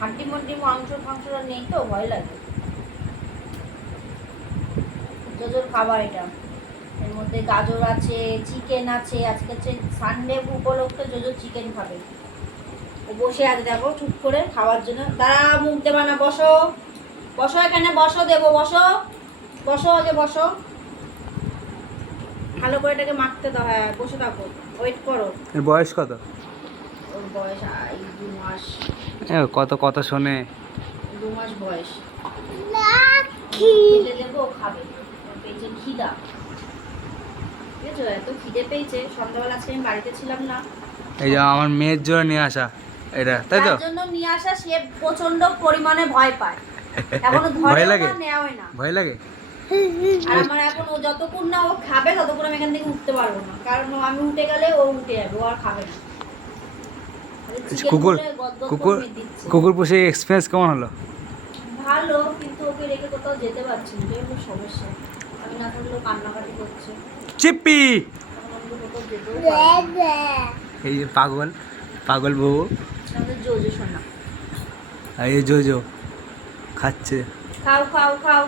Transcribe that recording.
হাড্ডি মড্ডি মাংস ফাংসটা নেই তো ভয় লাগে। জোজোর খাবার এটা, এর মধ্যে গাজর আছে, চিকেন আছে, আজকে হচ্ছে সানডে উপলক্ষে জোজো চিকেন খাবে। ও বসে আছে দেখো চুপ করে খাওয়ার জন্য। দাঁড়া, মুখ দেবা না, বসো বসো, এখানে বসো, দেবো বসো, বসো আগে বসো, ভালো করে এটাকে মাখতে দাও। হ্যাঁ বসে থাকো, ওয়েট করো। এর বয়স কত? ওর বয়স 2 মাস। কত কত শোনে। 2 মাস বয়স। খেতে দেবো, খাবে। পেয়েছে খিদা, ঠিক আছে? এত খিদে পেয়েছে। সন্ধ্যাবেলা আজকে আমি বাড়িতে ছিলাম না, এই যে আমার মেয়ের জন্য নিয়ে আসা এটা, তাই তো? তার জন্য নিয়ে আসা। সে প্রচন্ড পরিমাণে ভয় পায়, এখনো ভয় ধরে লাগে? না, নেওয়াই না। ভয় লাগে? আর আমার এখন ও যতক্ষণ না ও খাবে ততক্ষণ আমি এখান থেকে উঠতে পারবো না, কারণ আমি উঠে গেলে ও উঠে যাবে, ও আর খাবে না। কুকুর কুকুর কুকুর পুষে এক্সপিরিয়েন্স কেমন হলো? ভালো, কিন্তু ওকে রেখে কোথাও যেতে পারছি না, এটাই খুব সমস্যা। আমি না থাকলেও কান্নাকাটি করছে, চিপ্পি তখন আমি কোথাও যেতেও পারবো না। এই যে পাগল পাগল বউ, আমাদের জোজো শোনা। আর এই জো জো খাচ্ছে। খাও খাও খাও।